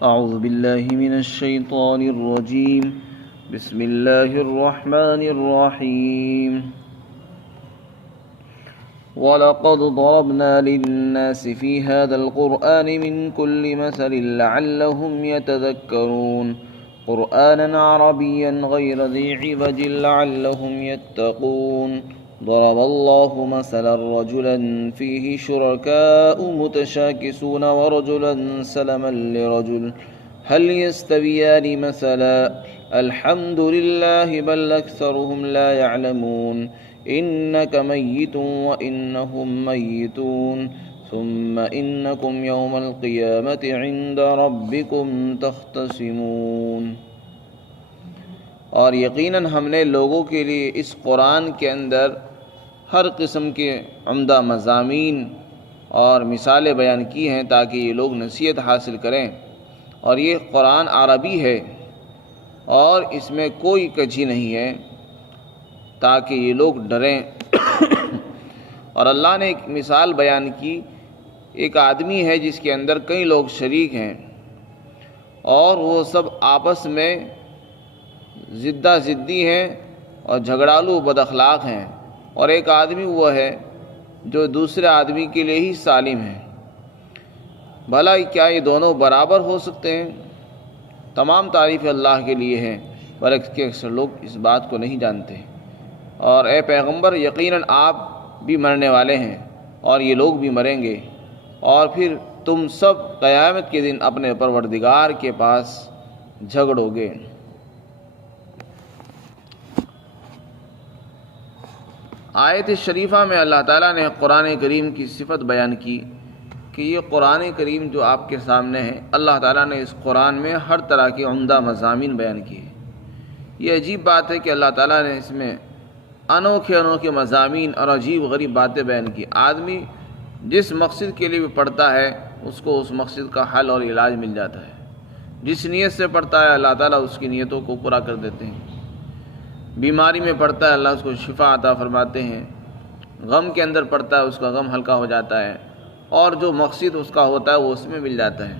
أعوذ بالله من الشيطان الرجيم. بسم الله الرحمن الرحيم. وَلَقَدْ ضَرَبْنَا لِلنَّاسِ فِي هَذَا الْقُرْآنِ مِنْ كُلِّ مَثَلٍ لَعَلَّهُمْ يَتَذَكَّرُونَ قُرْآنًا عَرَبِيًّا غَيْرَ ذِي عِوَجٍ لَعَلَّهُمْ يَتَّقُونَ ضرب الله مثلا رجلا فيه شركاء متشاكسون ورجلا سلما لرجل هل يستويان مثلا الحمد لله بل أكثرهم لا يعلمون إنك ميت وإنهم ميتون ثم إنكم يوم القيامة عند ربكم تختصمون. اور یقیناً ہم نے لوگوں کے لیے اس قرآن کے اندر ہر قسم کے عمدہ مضامین اور مثالیں بیان کی ہیں تاکہ یہ لوگ نصیحت حاصل کریں. اور یہ قرآن عربی ہے اور اس میں کوئی کجی نہیں ہے تاکہ یہ لوگ ڈریں. اور اللہ نے ایک مثال بیان کی. ایک آدمی ہے جس کے اندر کئی لوگ شریک ہیں اور وہ سب آپس میں زدہ زدی ہیں اور جھگڑالو بد اخلاق ہیں. اور ایک آدمی وہ ہے جو دوسرے آدمی کے لیے ہی سالم ہے. بھلا کیا یہ دونوں برابر ہو سکتے ہیں؟ تمام تعریف اللہ کے لیے ہیں بلکہ اکثر لوگ اس بات کو نہیں جانتے. اور اے پیغمبر یقیناً آپ بھی مرنے والے ہیں اور یہ لوگ بھی مریں گے اور پھر تم سب قیامت کے دن اپنے پروردگار کے پاس جھگڑو گے. آیت شریفہ میں اللہ تعالیٰ نے قرآن کریم کی صفت بیان کی کہ یہ قرآن کریم جو آپ کے سامنے ہے، اللہ تعالیٰ نے اس قرآن میں ہر طرح کے عمدہ مضامین بیان کیے. یہ عجیب بات ہے کہ اللہ تعالیٰ نے اس میں انوکھے مضامین اور عجیب غریب باتیں بیان کی. آدمی جس مقصد کے لیے بھی پڑھتا ہے اس کو اس مقصد کا حل اور علاج مل جاتا ہے. جس نیت سے پڑھتا ہے اللہ تعالیٰ اس کی نیتوں کو پورا کر دیتے ہیں. بیماری میں پڑھتا ہے اللہ اس کو شفا عطا فرماتے ہیں. غم کے اندر پڑھتا ہے اس کا غم ہلکا ہو جاتا ہے اور جو مقصد اس کا ہوتا ہے وہ اس میں مل جاتا ہے.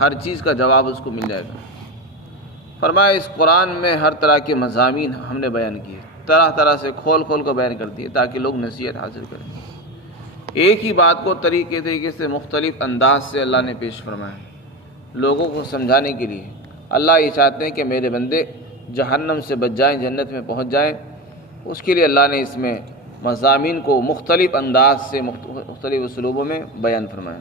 ہر چیز کا جواب اس کو مل جائے گا. فرمایا اس قرآن میں ہر طرح کے مضامین ہم نے بیان کیے، طرح طرح سے کھول کر بیان کر دیے تاکہ لوگ نصیحت حاصل کریں. ایک ہی بات کو طریقے سے مختلف انداز سے اللہ نے پیش فرمایا لوگوں کو سمجھانے کے لیے. اللہ یہ چاہتے ہیں کہ میرے بندے جہنم سے بچ جائیں، جنت میں پہنچ جائیں. اس کے لیے اللہ نے اس میں مضامین کو مختلف انداز سے مختلف اسلوبوں میں بیان فرمایا.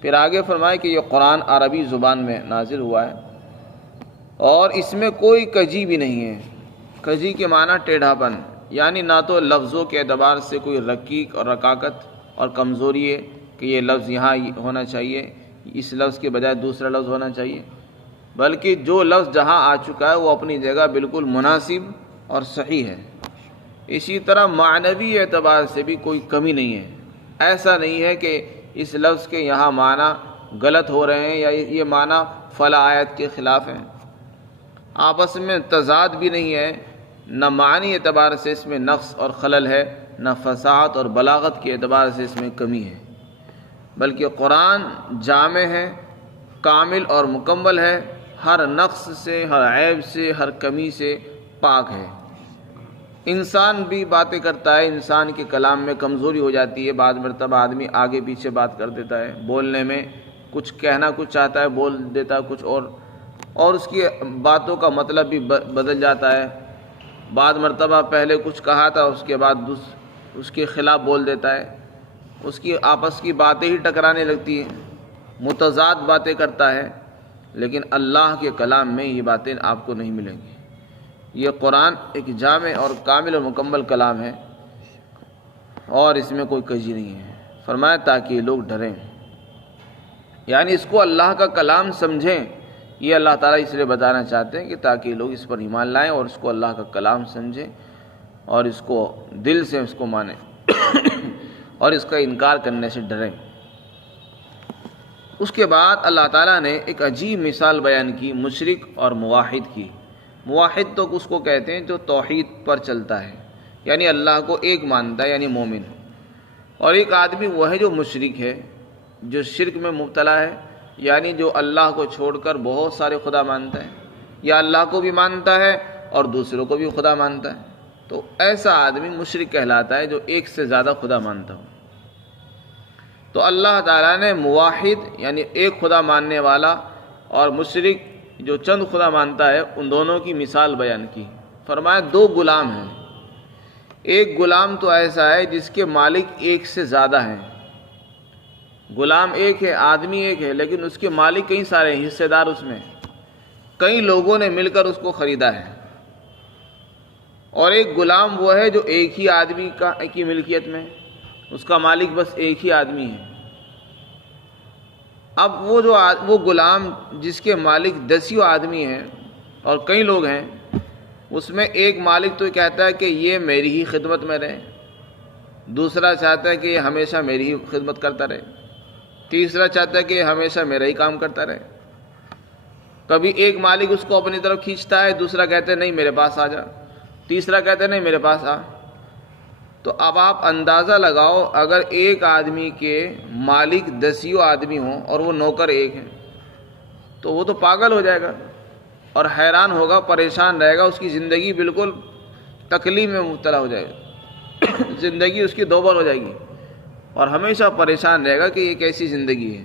پھر آگے فرمایا کہ یہ قرآن عربی زبان میں نازل ہوا ہے اور اس میں کوئی کجی بھی نہیں ہے. کجی کے معنی ٹیڑھاپن، یعنی نہ تو لفظوں کے اعتبار سے کوئی رقیق اور رقاقت اور کمزوری ہے کہ یہ لفظ یہاں ہونا چاہیے، اس لفظ کے بجائے دوسرا لفظ ہونا چاہیے، بلکہ جو لفظ جہاں آ چکا ہے وہ اپنی جگہ بالکل مناسب اور صحیح ہے. اسی طرح معنوی اعتبار سے بھی کوئی کمی نہیں ہے. ایسا نہیں ہے کہ اس لفظ کے یہاں معنی غلط ہو رہے ہیں یا یہ معنی فلاں آیت کے خلاف ہیں. آپس میں تضاد بھی نہیں ہے. نہ معنی اعتبار سے اس میں نقص اور خلل ہے، نہ فصاحت اور بلاغت کے اعتبار سے اس میں کمی ہے، بلکہ قرآن جامع ہے، کامل اور مکمل ہے، ہر نقص سے، ہر عیب سے، ہر کمی سے پاک ہے. انسان بھی باتیں کرتا ہے، انسان کے کلام میں کمزوری ہو جاتی ہے. بعض مرتبہ آدمی آگے پیچھے بات کر دیتا ہے، بولنے میں کچھ کہنا کچھ چاہتا ہے بول دیتا ہے کچھ اور اس کی باتوں کا مطلب بھی بدل جاتا ہے. بعض مرتبہ پہلے کچھ کہا تھا اس کے بعد اس کے خلاف بول دیتا ہے. اس کی آپس کی باتیں ہی ٹکرانے لگتی ہیں، متضاد باتیں کرتا ہے. لیکن اللہ کے کلام میں یہ باتیں آپ کو نہیں ملیں گی. یہ قرآن ایک جامع اور کامل اور مکمل کلام ہے اور اس میں کوئی کجی نہیں ہے. فرمایا تاکہ لوگ ڈریں، یعنی اس کو اللہ کا کلام سمجھیں. یہ اللہ تعالیٰ اس لیے بتانا چاہتے ہیں کہ تاکہ لوگ اس پر ایمان لائیں اور اس کو اللہ کا کلام سمجھیں اور اس کو دل سے اس کو مانیں اور اس کا انکار کرنے سے ڈریں. اس کے بعد اللہ تعالیٰ نے ایک عجیب مثال بیان کی مشرک اور موحد کی. موحد تو اس کو کہتے ہیں جو توحید پر چلتا ہے، یعنی اللہ کو ایک مانتا ہے، یعنی مومن. اور ایک آدمی وہ ہے جو مشرک ہے، جو شرک میں مبتلا ہے یعنی جو اللہ کو چھوڑ کر بہت سارے خدا مانتا ہے، یا اللہ کو بھی مانتا ہے اور دوسروں کو بھی خدا مانتا ہے، تو ایسا آدمی مشرک کہلاتا ہے جو ایک سے زیادہ خدا مانتا ہو۔ تو اللہ تعالیٰ نے موحد یعنی ایک خدا ماننے والا اور مشرک جو چند خدا مانتا ہے، ان دونوں کی مثال بیان کی۔ فرمایا دو غلام ہیں، ایک غلام تو ایسا ہے جس کے مالک ایک سے زیادہ ہیں، غلام ایک ہے، آدمی ایک ہے، لیکن اس کے مالک کئی سارے ہیں، حصے دار اس میں کئی لوگوں نے مل کر اس کو خریدا ہے۔ اور ایک غلام وہ ہے جو ایک ہی آدمی کی ملکیت میں، اس کا مالک بس ایک ہی آدمی ہے۔ اب وہ غلام جس کے مالک 10 آدمی ہیں اور کئی لوگ ہیں، اس میں ایک مالک تو کہتا ہے کہ یہ میری ہی خدمت میں رہے، دوسرا چاہتا ہے کہ یہ ہمیشہ میری ہی خدمت کرتا رہے، تیسرا چاہتا ہے کہ یہ ہمیشہ میرا ہی کام کرتا رہے۔ کبھی ایک مالک اس کو اپنی طرف کھینچتا ہے، دوسرا کہتا ہے نہیں میرے پاس آ جا، تیسرا کہتا ہے نہیں میرے پاس آ۔ تو اب آپ اندازہ لگاؤ، اگر ایک آدمی کے مالک 10 آدمی ہوں اور وہ نوکر ایک ہیں، تو وہ تو پاگل ہو جائے گا اور حیران ہوگا، پریشان رہے گا، اس کی زندگی بالکل تکلیف میں مبتلا ہو جائے گا، زندگی اس کی دوبر ہو جائے گی اور ہمیشہ پریشان رہے گا کہ یہ کیسی زندگی ہے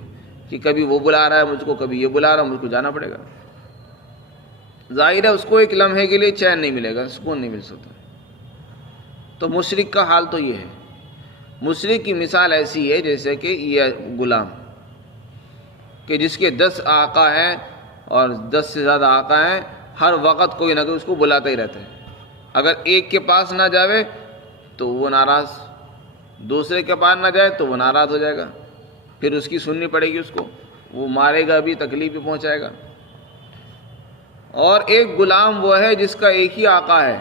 کہ کبھی وہ بلا رہا ہے مجھ کو، کبھی یہ بلا رہا ہے، مجھ کو جانا پڑے گا۔ ظاہر ہے اس کو ایک لمحے کے لیے چین نہیں ملے گا، سکون نہیں مل سکتا۔ تو مشرک کا حال تو یہ ہے۔ مشرک کی مثال ایسی ہے جیسے کہ یہ غلام کہ جس کے 10 آقا ہیں اور 10 سے زیادہ آقا ہیں، ہر وقت کوئی نہ کوئی اس کو بلاتا ہی رہتا ہے۔ اگر ایک کے پاس نہ جاوے تو وہ ناراض، دوسرے کے پاس نہ جائے تو وہ ناراض ہو جائے گا، پھر اس کی سننی پڑے گی، اس کو وہ مارے گا بھی، تکلیف بھی پہنچائے گا۔ اور ایک غلام وہ ہے جس کا ایک ہی آقا ہے،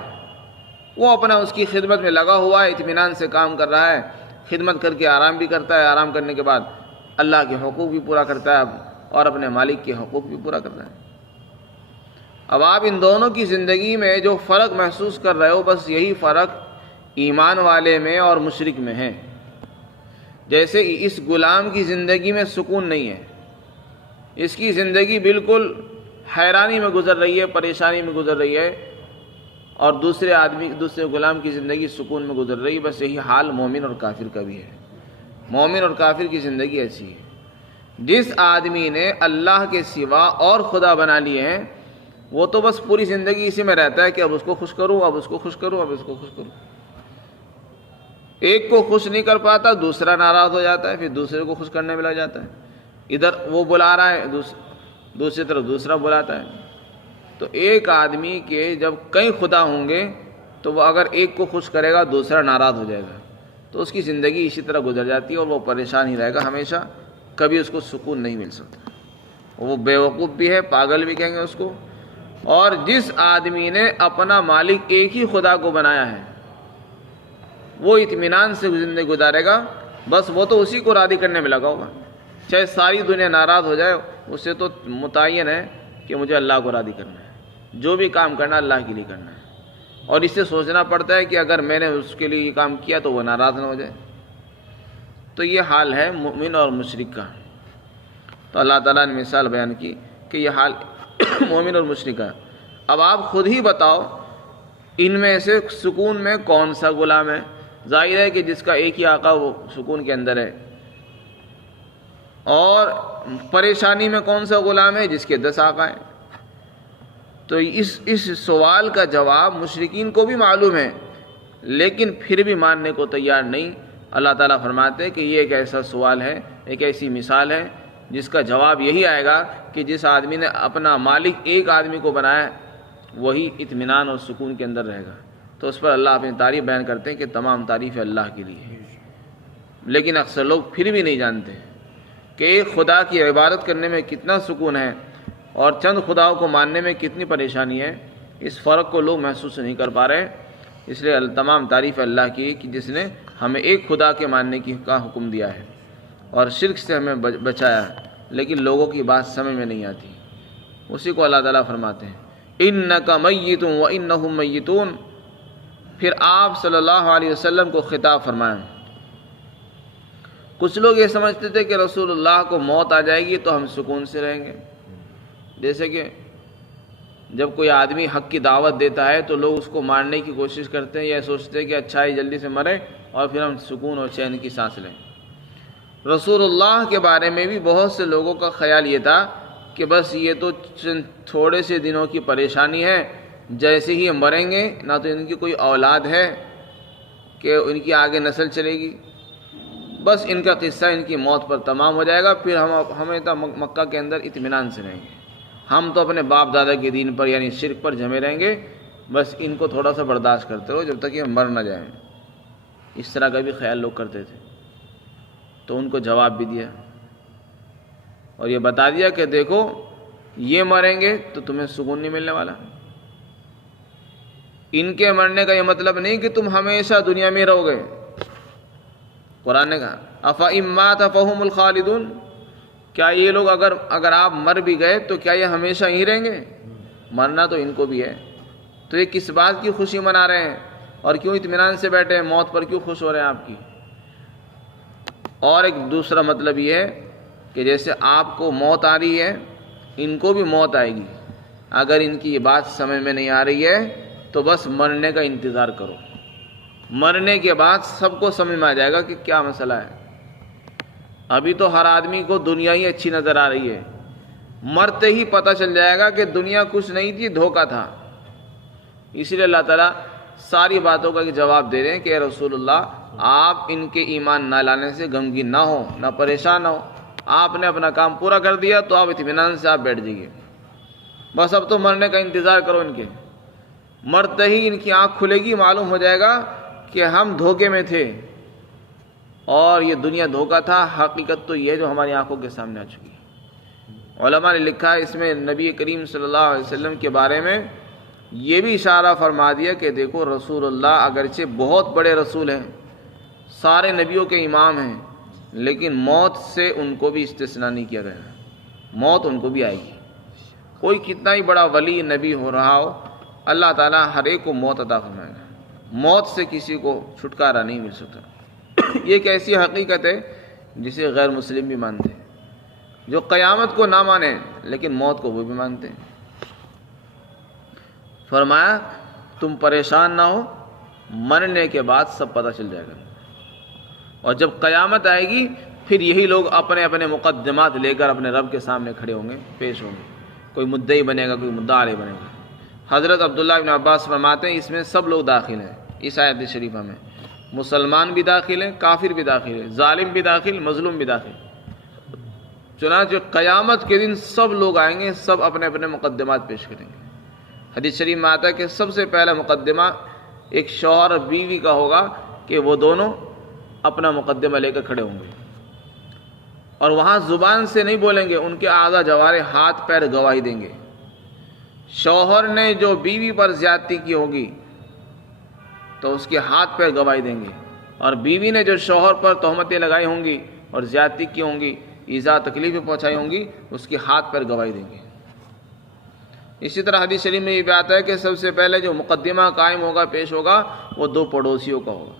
وہ اپنا اس کی خدمت میں لگا ہوا ہے، اطمینان سے کام کر رہا ہے، خدمت کر کے آرام بھی کرتا ہے، آرام کرنے کے بعد اللہ کے حقوق بھی پورا کرتا ہے اور اپنے مالک کے حقوق بھی پورا کرتا ہے۔ اب آپ ان دونوں کی زندگی میں جو فرق محسوس کر رہے ہو، بس یہی فرق ایمان والے میں اور مشرک میں ہے۔ جیسے اس غلام کی زندگی میں سکون نہیں ہے، اس کی زندگی بالکل حیرانی میں گزر رہی ہے، پریشانی میں گزر رہی ہے، اور دوسرے غلام کی زندگی سکون میں گزر رہی ہے۔ بس یہی حال مومن اور کافر کا بھی ہے۔ مومن اور کافر کی زندگی ایسی ہے، جس آدمی نے اللہ کے سوا اور خدا بنا لیے ہیں، وہ تو بس پوری زندگی اسی میں رہتا ہے کہ اب اس کو خوش کروں، اب اس کو خوش کروں، اب اس کو خوش کروں۔ ایک کو خوش نہیں کر پاتا، دوسرا ناراض ہو جاتا ہے، پھر دوسرے کو خوش کرنے میں لگ جاتا ہے، ادھر وہ بلا رہا ہے، دوسری طرف دوسرا بلاتا ہے۔ تو ایک آدمی کے جب کئی خدا ہوں گے تو وہ اگر ایک کو خوش کرے گا دوسرا ناراض ہو جائے گا، تو اس کی زندگی اسی طرح گزر جاتی ہے اور وہ پریشان ہی رہے گا ہمیشہ، کبھی اس کو سکون نہیں مل سکتا۔ وہ بیوقوف بھی ہے، پاگل بھی کہیں گے اس کو۔ اور جس آدمی نے اپنا مالک ایک ہی خدا کو بنایا ہے، وہ اطمینان سے زندگی گزارے گا، بس وہ تو اسی کو راضی کرنے میں لگا ہوگا، چاہے ساری دنیا ناراض ہو جائے، اسے تو متعین ہے کہ مجھے اللہ کو راضی کرنا ہے، جو بھی کام کرنا اللہ کے لیے کرنا ہے، اور اس سے سوچنا پڑتا ہے کہ اگر میں نے اس کے لیے یہ کام کیا تو وہ ناراض نہ ہو جائے۔ تو یہ حال ہے مومن اور مشرک کا۔ تو اللہ تعالیٰ نے مثال بیان کی کہ یہ حال مومن اور مشرک کا۔ اب آپ خود ہی بتاؤ ان میں سے سکون میں کون سا غلام ہے؟ ظاہر ہے کہ جس کا ایک ہی آقا وہ سکون کے اندر ہے۔ اور پریشانی میں کون سا غلام ہے؟ جس کے 10 آقا ہیں۔ تو اس سوال کا جواب مشرکین کو بھی معلوم ہے، لیکن پھر بھی ماننے کو تیار نہیں۔ اللہ تعالیٰ فرماتے ہیں کہ یہ ایک ایسا سوال ہے، ایک ایسی مثال ہے جس کا جواب یہی آئے گا کہ جس آدمی نے اپنا مالک ایک آدمی کو بنایا وہی اطمینان اور سکون کے اندر رہے گا۔ تو اس پر اللہ اپنی تعریف بیان کرتے ہیں کہ تمام تعریف اللہ کے لیے ہے، لیکن اکثر لوگ پھر بھی نہیں جانتے کہ ایک خدا کی عبادت کرنے میں کتنا سکون ہے اور چند خداؤں کو ماننے میں کتنی پریشانی ہے۔ اس فرق کو لوگ محسوس نہیں کر پا رہے، اس لیے تمام تعریف اللہ کی کہ جس نے ہمیں ایک خدا کے ماننے کا حکم دیا ہے اور شرک سے ہمیں بچایا ہے، لیکن لوگوں کی بات سمجھ میں نہیں آتی۔ اسی کو اللہ تعالیٰ فرماتے ہیں اِنَّكَ مَيِّتٌ وَإِنَّهُمْ مَيِّتُونَ۔ پھر آپ صلی اللہ علیہ وسلم کو خطاب فرمایا کچھ لوگ یہ سمجھتے تھے کہ رسول اللہ کو موت آ جائے گی تو ہم سکون سے رہیں گے، جیسے کہ جب کوئی آدمی حق کی دعوت دیتا ہے تو لوگ اس کو مارنے کی کوشش کرتے ہیں، یا سوچتے ہیں کہ اچھا ہی جلدی سے مرے اور پھر ہم سکون اور چین کی سانس لیں۔ رسول اللہ کے بارے میں بھی بہت سے لوگوں کا خیال یہ تھا کہ بس یہ تو تھوڑے سے دنوں کی پریشانی ہے، جیسے ہی مریں گے نہ تو ان کی کوئی اولاد ہے کہ ان کی آگے نسل چلے گی، بس ان کا قصہ ان کی موت پر تمام ہو جائے گا، پھر ہمیں تو مکہ کے اندر اطمینان سے رہیں گے، ہم تو اپنے باپ دادا کے دین پر یعنی شرک پر جمے رہیں گے، بس ان کو تھوڑا سا برداشت کرتے رہو جب تک یہ مر نہ جائیں۔ اس طرح کا بھی خیال لوگ کرتے تھے۔ تو ان کو جواب بھی دیا اور یہ بتا دیا کہ دیکھو یہ مریں گے تو تمہیں سکون نہیں ملنے والا، ان کے مرنے کا یہ مطلب نہیں کہ تم ہمیشہ دنیا میں رہو گے۔ قرآن نے کہا أَفَإِن مَّاتَ فَهُمُ الْخَالِدُونَ، کیا یہ لوگ اگر آپ مر بھی گئے تو کیا یہ ہمیشہ ہی رہیں گے؟ مرنا تو ان کو بھی ہے، تو یہ کس بات کی خوشی منا رہے ہیں اور کیوں اطمینان سے بیٹھے ہیں، موت پر کیوں خوش ہو رہے ہیں آپ کی؟ اور ایک دوسرا مطلب یہ ہے کہ جیسے آپ کو موت آ رہی ہے ان کو بھی موت آئے گی، اگر ان کی یہ بات سمجھ میں نہیں آ رہی ہے تو بس مرنے کا انتظار کرو، مرنے کے بعد سب کو سمجھ میں آ جائے گا کہ کیا مسئلہ ہے۔ ابھی تو ہر آدمی کو دنیا ہی اچھی نظر آ رہی ہے، مرتے ہی پتہ چل جائے گا کہ دنیا کچھ نہیں تھی، دھوکہ تھا۔ اسی لیے اللہ تعالیٰ ساری باتوں کا جواب دے رہے ہیں کہ اے رسول اللہ آپ ان کے ایمان نہ لانے سے غمگین نہ ہو، نہ پریشان ہو، آپ نے اپنا کام پورا کر دیا تو آپ اطمینان سے آپ بیٹھ جائیے، بس اب تو مرنے کا انتظار کرو۔ ان کے مرتے ہی ان کی آنکھ کھلے گی، معلوم ہو جائے گا کہ ہم دھوکے میں تھے اور یہ دنیا دھوکہ تھا، حقیقت تو یہ ہے جو ہماری آنکھوں کے سامنے آ چکی ہے۔ علماء نے لکھا ہے اس میں نبی کریم صلی اللہ علیہ وسلم کے بارے میں یہ بھی اشارہ فرما دیا کہ دیکھو رسول اللہ اگرچہ بہت بڑے رسول ہیں، سارے نبیوں کے امام ہیں، لیکن موت سے ان کو بھی استثناء نہیں کیا گیا، موت ان کو بھی آئے گی۔ کوئی کتنا ہی بڑا ولی نبی ہو رہا ہو، اللہ تعالیٰ ہر ایک کو موت عطا فرمائے گا، موت سے کسی کو چھٹکارا نہیں مل سکتا۔ یہ ایک ایسی حقیقت ہے جسے غیر مسلم بھی مانتے ہیں، جو قیامت کو نہ مانے لیکن موت کو وہ بھی مانتے ہیں۔ فرمایا تم پریشان نہ ہو، مرنے کے بعد سب پتہ چل جائے گا، اور جب قیامت آئے گی پھر یہی لوگ اپنے اپنے مقدمات لے کر اپنے رب کے سامنے کھڑے ہوں گے، پیش ہوں گے، کوئی مدعی بنے گا، کوئی مدعا علیہ بنے گا۔ حضرت عبداللہ بن عباس فرماتے ہیں اس میں سب لوگ داخل ہیں، اس آیت شریفہ میں مسلمان بھی داخل ہیں، کافر بھی داخل ہیں، ظالم بھی داخل، مظلوم بھی داخل۔ چنانچہ قیامت کے دن سب لوگ آئیں گے، سب اپنے اپنے مقدمات پیش کریں گے۔ حدیث شریف میں آتا ہے کہ سب سے پہلا مقدمہ ایک شوہر اور بیوی کا ہوگا کہ وہ دونوں اپنا مقدمہ لے کر کھڑے ہوں گے، اور وہاں زبان سے نہیں بولیں گے، ان کے اعضاء جوارح ہاتھ پیر گواہی دیں گے۔ شوہر نے جو بیوی پر زیادتی کی ہوگی تو اس کے ہاتھ پیر گواہی دیں گے، اور بیوی نے جو شوہر پر تہمتیں لگائی ہوں گی اور زیادتی کی ہوں گی، ایذا تکلیفیں پہنچائی ہوں گی، اس کے ہاتھ پیر گواہی دیں گے۔ اسی طرح حدیث شریف میں یہ بھی آتا ہے کہ سب سے پہلے جو مقدمہ قائم ہوگا، پیش ہوگا، وہ دو پڑوسیوں کا ہوگا۔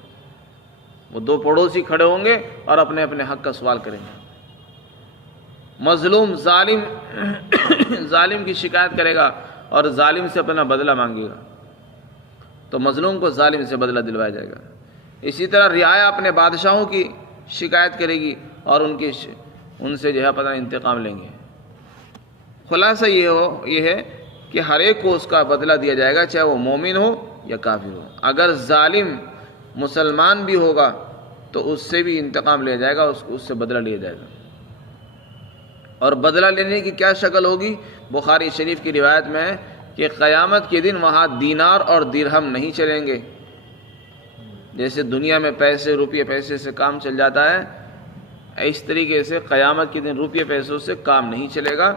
وہ دو پڑوسی کھڑے ہوں گے اور اپنے اپنے حق کا سوال کریں گے۔ مظلوم ظالم کی شکایت کرے گا اور ظالم سے اپنا بدلہ مانگے گا، تو مظلوم کو ظالم سے بدلہ دلوایا جائے گا۔ اسی طرح رعایا اپنے بادشاہوں کی شکایت کرے گی اور ان سے جو ہے اپنا انتقام لیں گے۔ خلاصہ یہ ہے کہ ہر ایک کو اس کا بدلہ دیا جائے گا، چاہے وہ مومن ہو یا کافر ہو۔ اگر ظالم مسلمان بھی ہوگا تو اس سے بھی انتقام لیا جائے گا، اس سے بدلہ لیا جائے گا۔ اور بدلہ لینے کی کیا شکل ہوگی؟ بخاری شریف کی روایت میں ہے کہ قیامت کے دن وہاں دینار اور درہم نہیں چلیں گے۔ جیسے دنیا میں پیسے روپیے پیسے سے کام چل جاتا ہے، اس طریقے سے قیامت کے دن روپیے پیسوں سے کام نہیں چلے گا،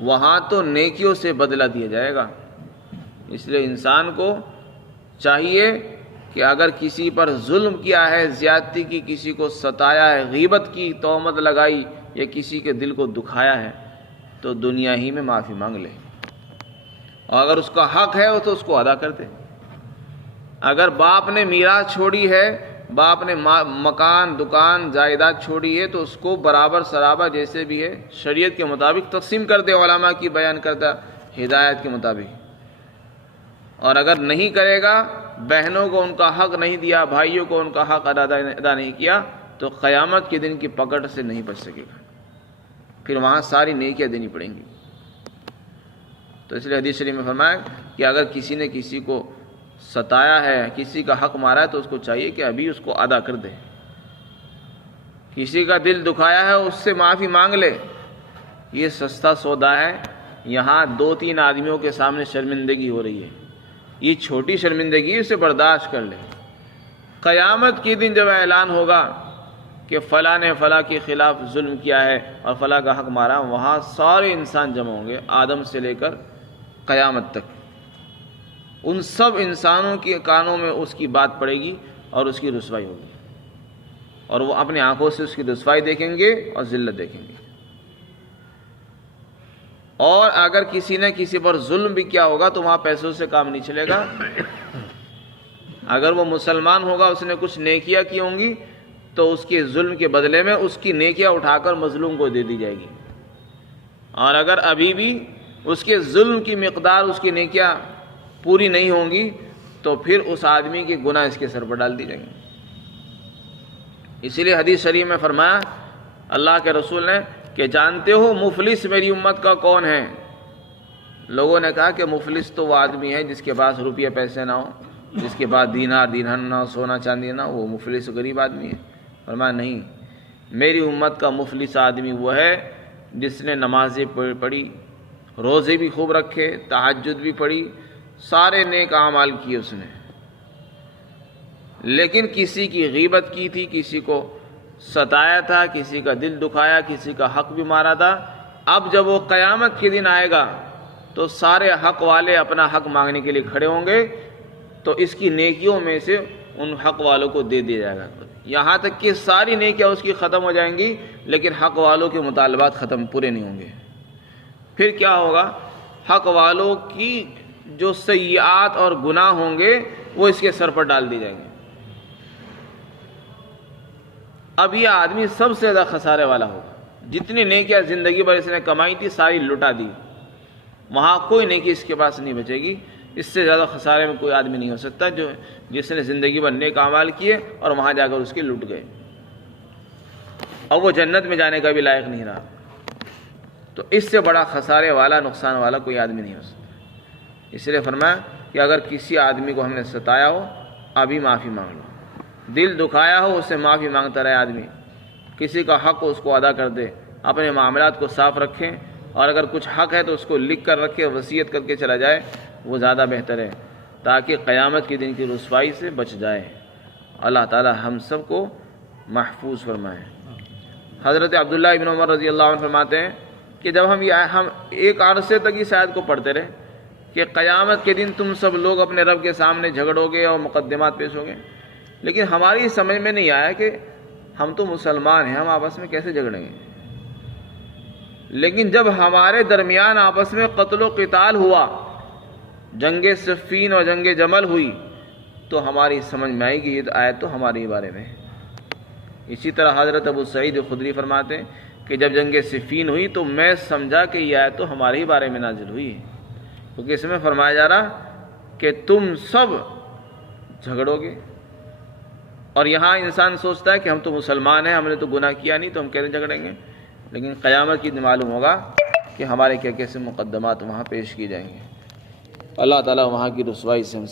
وہاں تو نیکیوں سے بدلہ دیا جائے گا۔ اس لیے انسان کو چاہیے کہ اگر کسی پر ظلم کیا ہے، زیادتی کی، کسی کو ستایا ہے، غیبت کی، تہمت لگائی یا کسی کے دل کو دکھایا ہے، تو دنیا ہی میں معافی مانگ لے، اور اگر اس کا حق ہے تو اس کو ادا کر دے۔ اگر باپ نے میراث چھوڑی ہے باپ نے مکان دکان جائیداد چھوڑی ہے تو اس کو برابر سرابر جیسے بھی ہے شریعت کے مطابق تقسیم کر دے، علماء کی بیان کردہ ہدایت کے مطابق۔ اور اگر نہیں کرے گا، بہنوں کو ان کا حق نہیں دیا، بھائیوں کو ان کا حق ادا نہیں کیا، تو قیامت کے دن کی پکڑ سے نہیں بچ سکے گا، پھر وہاں ساری نیکیاں دینی پڑیں گی۔ تو اس لیے حدیث شریف میں فرمایا کہ اگر کسی نے کسی کو ستایا ہے، کسی کا حق مارا ہے، تو اس کو چاہیے کہ ابھی اس کو ادا کر دے۔ کسی کا دل دکھایا ہے، اس سے معافی مانگ لے۔ یہ سستا سودا ہے، یہاں 2-3 آدمیوں کے سامنے شرمندگی ہو رہی ہے، یہ چھوٹی شرمندگی، اسے برداشت کر لے۔ قیامت کے دن جب اعلان ہوگا کہ فلاں نے فلاں کے خلاف ظلم کیا ہے اور فلاں کا حق مارا، وہاں سارے انسان جمع ہوں گے، آدم سے لے کر قیامت تک۔ ان سب انسانوں کے کانوں میں اس کی بات پڑے گی اور اس کی رسوائی ہوگی، اور وہ اپنی آنکھوں سے اس کی رسوائی دیکھیں گے اور ذلت دیکھیں گے۔ اور اگر کسی نے کسی پر ظلم بھی کیا ہوگا تو وہاں پیسوں سے کام نہیں چلے گا۔ اگر وہ مسلمان ہوگا، اس نے کچھ نیکیاں کی ہوں گی، تو اس کے ظلم کے بدلے میں اس کی نیکیاں اٹھا کر مظلوم کو دے دی جائے گی۔ اور اگر ابھی بھی اس کے ظلم کی مقدار، اس کی نیکیاں پوری نہیں ہوں گی، تو پھر اس آدمی کے گناہ اس کے سر پر ڈال دی جائیں گے۔ اسی لیے حدیث شریف میں فرمایا اللہ کے رسول نے کہ جانتے ہو مفلس میری امت کا کون ہے؟ لوگوں نے کہا کہ مفلس تو وہ آدمی ہے جس کے پاس روپیہ پیسے نہ ہو، جس کے پاس دینار درہم نہ ہو، سونا چاندی نہ ہو، وہ مفلس غریب آدمی ہے۔ فرمایا نہیں، میری امت کا مفلس آدمی وہ ہے جس نے نمازیں پڑھی، روزے بھی خوب رکھے، تہجد بھی پڑھی، سارے نیک اعمال کیے اس نے، لیکن کسی کی غیبت کی تھی، کسی کو ستایا تھا، کسی کا دل دکھایا، کسی کا حق بھی مارا تھا۔ اب جب وہ قیامت کے دن آئے گا تو سارے حق والے اپنا حق مانگنے کے لیے کھڑے ہوں گے، تو اس کی نیکیوں میں سے ان حق والوں کو دے دیا جائے گا، یہاں تک کہ ساری نیکیاں اس کی ختم ہو جائیں گی، لیکن حق والوں کے مطالبات پورے نہیں ہوں گے۔ پھر کیا ہوگا؟ حق والوں کی جو سیئات اور گناہ ہوں گے وہ اس کے سر پر ڈال دی جائیں گے۔ اب یہ آدمی سب سے زیادہ خسارے والا ہوگا، جتنی نیکیاں زندگی بھر اس نے کمائی تھی ساری لٹا دی، وہاں کوئی نیکی اس کے پاس نہیں بچے گی۔ اس سے زیادہ خسارے میں کوئی آدمی نہیں ہو سکتا جو جس نے زندگی بھر نیک اعمال کیے اور وہاں جا کر اس کے لٹ گئے، اور وہ جنت میں جانے کا بھی لائق نہیں رہا۔ تو اس سے بڑا خسارے والا، نقصان والا کوئی آدمی نہیں ہو سکتا۔ اس لیے فرمایا کہ اگر کسی آدمی کو ہم نے ستایا ہو، ابھی معافی مانگ لو، دل دکھایا ہو، اس سے معافی مانگتا رہے آدمی، کسی کا حق ہو اس کو ادا کر دے، اپنے معاملات کو صاف رکھیں، اور اگر کچھ حق ہے تو اس کو لکھ کر رکھے، وصیت کر کے چلا جائے، وہ زیادہ بہتر ہے، تاکہ قیامت کے دن کی رسوائی سے بچ جائے۔ اللہ تعالی ہم سب کو محفوظ فرمائے۔ حضرت عبداللہ ابن عمر رضی اللہ عنہ فرماتے ہیں کہ جب ہم ایک عرصے تک اس آیت کو پڑھتے رہے کہ قیامت کے دن تم سب لوگ اپنے رب کے سامنے جھگڑو گے اور مقدمات پیش ہوں گے، لیکن ہماری سمجھ میں نہیں آیا کہ ہم تو مسلمان ہیں، ہم آپس میں کیسے جھگڑیں گے؟ لیکن جب ہمارے درمیان آپس میں قتل و قتال ہوا، جنگ صفین اور جنگ جمل ہوئی، تو ہماری سمجھ میں آئی کہ یہ آیت تو ہمارے بارے میں ہے۔ اسی طرح حضرت ابو سعید خدری فرماتے ہیں کہ جب جنگ صفین ہوئی تو میں سمجھا کہ یہ آیت تو ہمارے ہی بارے میں نازل ہوئی ہے، کیونکہ اس میں فرمایا جا رہا کہ تم سب جھگڑو گے، اور یہاں انسان سوچتا ہے کہ ہم تو مسلمان ہیں، ہم نے تو گناہ کیا نہیں، تو ہم کیسے جھگڑیں گے؟ لیکن قیامت کی دن معلوم ہوگا کہ ہمارے کیا کیسے مقدمات وہاں پیش کی جائیں گے۔ اللہ تعالیٰ وہاں کی رسوائی سے ہم سب